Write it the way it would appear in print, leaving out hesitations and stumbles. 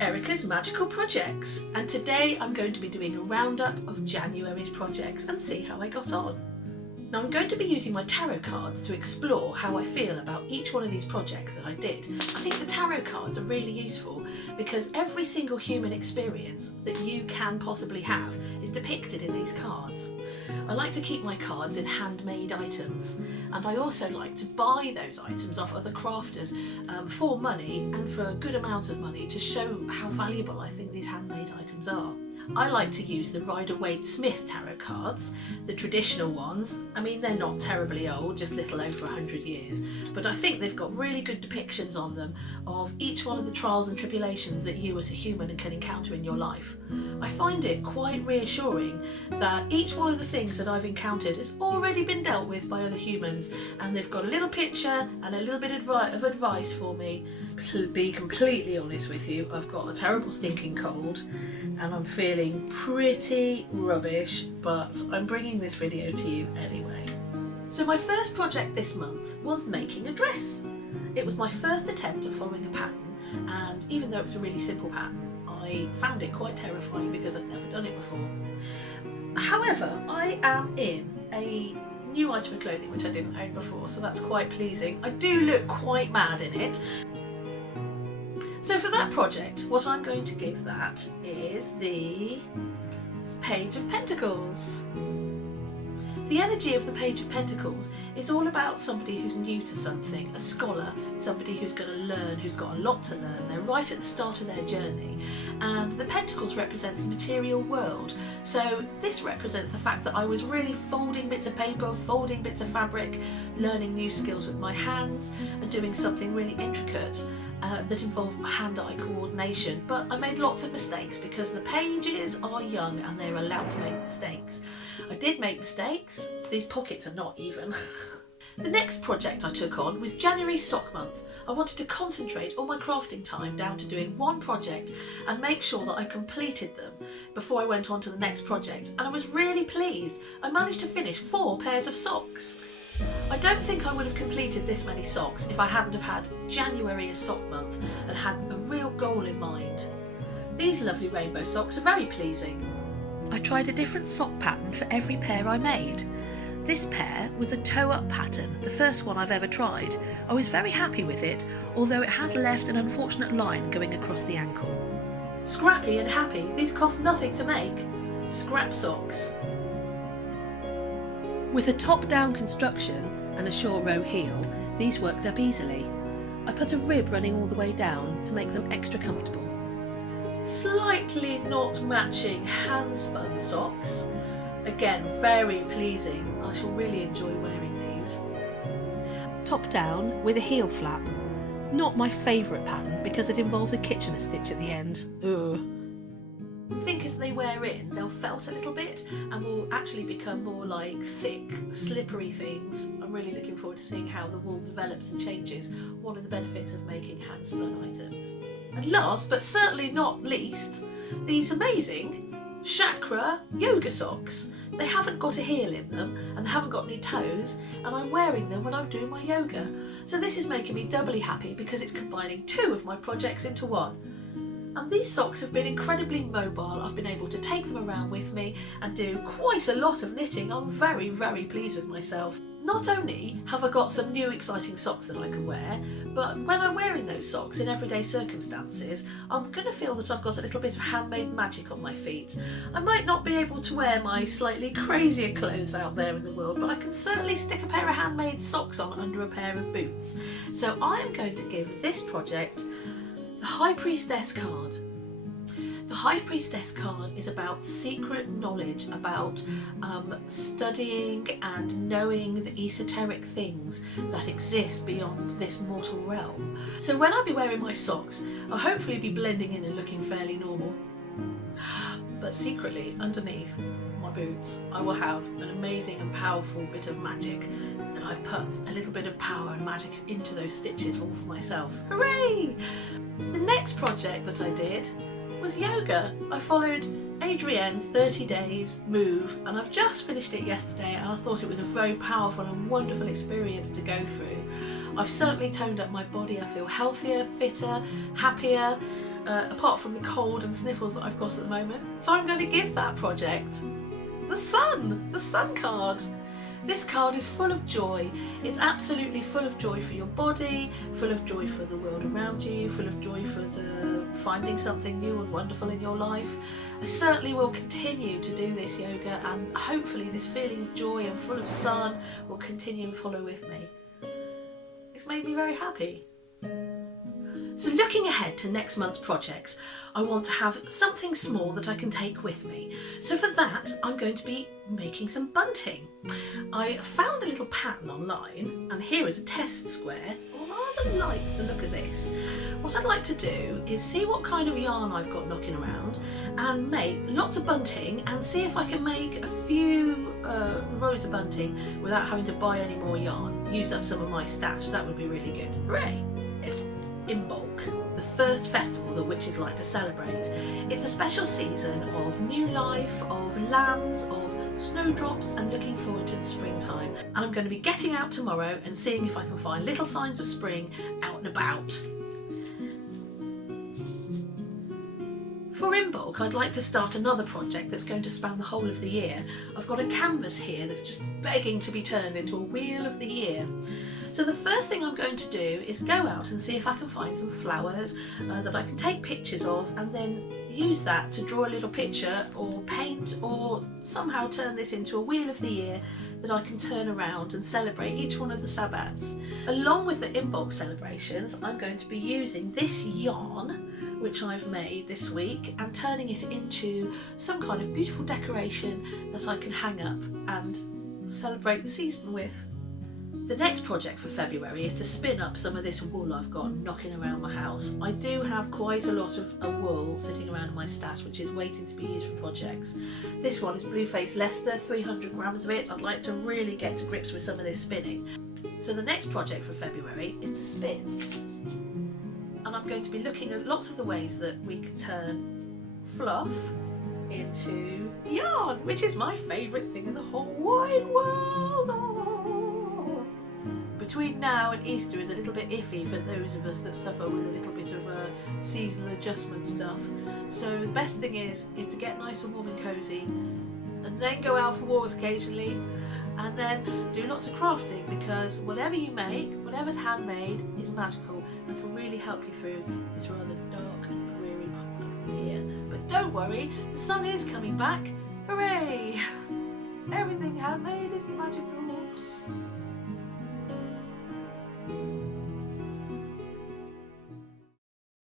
Erica's Magical Projects, and today I'm going to be doing a roundup of January's projects and see how I got on. Now I'm going to be using my tarot cards to explore how I feel about each one of these projects that I did. I think the tarot cards are really useful because every single human experience that you can possibly have is depicted in these cards. I like to keep my cards in handmade items, and I also like to buy those items off other crafters for money and for a good amount of money to show how valuable I think these handmade items are. I like to use the Rider-Waite-Smith tarot cards, the traditional ones. I mean, they're not terribly old, just a little over 100 years, but I think they've got really good depictions on them of each one of the trials and tribulations that you as a human can encounter in your life. I find it quite reassuring that each one of the things that I've encountered has already been dealt with by other humans, and they've got a little picture and a little bit of advice for me. To be completely honest with you, I've got a terrible stinking cold and I'm feeling pretty rubbish, but I'm bringing this video to you anyway. So my first project this month was making a dress. It was my first attempt at following a pattern, and even though it was a really simple pattern, I found it quite terrifying because I'd never done it before. However, I am in a new item of clothing which I didn't own before, so that's quite pleasing. I do look quite mad in it. So for that project, what I'm going to give that is the Page of Pentacles. The energy of the Page of Pentacles is all about somebody who's new to something, a scholar, somebody who's going to learn, who's got a lot to learn. They're right at the start of their journey, and the Pentacles represents the material world. So this represents the fact that I was really folding bits of paper, folding bits of fabric, learning new skills with my hands and doing something really intricate that involved hand-eye coordination, but I made lots of mistakes because the pages are young and they're allowed to make mistakes. I did make mistakes. These pockets are not even. The next project I took on was January sock month. I wanted to concentrate all my crafting time down to doing one project and make sure that I completed them before I went on to the next project, and I was really pleased. I managed to finish 4 pairs of socks. I don't think I would have completed this many socks if I hadn't have had January as sock month and had a real goal in mind. These lovely rainbow socks are very pleasing. I tried a different sock pattern for every pair I made. This pair was a toe-up pattern, the first one I've ever tried. I was very happy with it, although it has left an unfortunate line going across the ankle. Scrappy and happy, these cost nothing to make. Scrap socks. With a top-down construction and a short row heel, these worked up easily. I put a rib running all the way down to make them extra comfortable. Slightly not matching hand-spun socks. Again, very pleasing. I shall really enjoy wearing these. Top down with a heel flap. Not my favourite pattern because it involved a Kitchener stitch at the end. Ugh. I think as they wear in, they'll felt a little bit and will actually become more like thick, slippery things. I'm really looking forward to seeing how the wool develops and changes, one of the benefits of making hand-spun items. And last, but certainly not least, these amazing Chakra yoga socks. They haven't got a heel in them and they haven't got any toes, and I'm wearing them when I'm doing my yoga. So this is making me doubly happy because it's combining 2 of my projects into one. And these socks have been incredibly mobile. I've been able to take them around with me and do quite a lot of knitting. I'm very, very pleased with myself. Not only have I got some new exciting socks that I can wear, but when I'm wearing those socks in everyday circumstances, I'm going to feel that I've got a little bit of handmade magic on my feet. I might not be able to wear my slightly crazier clothes out there in the world, but I can certainly stick a pair of handmade socks on under a pair of boots. So I am going to give this project the High Priestess card. The High Priestess card is about secret knowledge, about studying and knowing the esoteric things that exist beyond this mortal realm. So when I'll be wearing my socks, I'll hopefully be blending in and looking fairly normal. But secretly, underneath my boots, I will have an amazing and powerful bit of magic that I've put a little bit of power and magic into those stitches all for myself. Hooray! The next project that I did was yoga. I followed Adrienne's 30 days move, and I've just finished it yesterday, and I thought it was a very powerful and wonderful experience to go through. I've certainly toned up my body. I feel healthier, fitter, happier, apart from the cold and sniffles that I've got at the moment. So I'm going to give that project the sun card. This card is full of joy. It's absolutely full of joy for your body, full of joy for the world around you, full of joy for finding something new and wonderful in your life. I certainly will continue to do this yoga, and hopefully this feeling of joy and full of sun will continue and follow with me. It's made me very happy. So looking ahead to next month's projects, I want to have something small that I can take with me. So for that, I'm going to be making some bunting. I found a little pattern online, and here is a test square. I rather like the look of this. What I'd like to do is see what kind of yarn I've got knocking around and make lots of bunting, and see if I can make a few rows of bunting without having to buy any more yarn. Use up some of my stash, that would be really good. Hooray! Imbolc, the first festival that witches like to celebrate. It's a special season of new life, of lambs, of snowdrops, and looking forward to the springtime. And I'm going to be getting out tomorrow and seeing if I can find little signs of spring out and about. For Imbolc, I'd like to start another project that's going to span the whole of the year. I've got a canvas here that's just begging to be turned into a wheel of the year. So the first thing I'm going to do is go out and see if I can find some flowers that I can take pictures of, and then use that to draw a little picture or paint, or somehow turn this into a wheel of the year that I can turn around and celebrate each one of the Sabbats. Along with the Imbolc celebrations, I'm going to be using this yarn which I've made this week and turning it into some kind of beautiful decoration that I can hang up and celebrate the season with. The next project for February is to spin up some of this wool I've got knocking around my house. I do have quite a lot of wool sitting around in my stash which is waiting to be used for projects. This one is Blueface Leicester, 300 grams of it. I'd like to really get to grips with some of this spinning. So the next project for February is to spin. And I'm going to be looking at lots of the ways that we can turn fluff into yarn, which is my favourite thing in the whole wide world. Between now and Easter is a little bit iffy for those of us that suffer with a little bit of seasonal adjustment stuff. So the best thing is to get nice and warm and cosy, and then go out for walks occasionally, and then do lots of crafting, because whatever you make, whatever's handmade, is magical and can really help you through this rather dark and dreary part of the year. But don't worry, the sun is coming back. Hooray! Everything handmade is magical.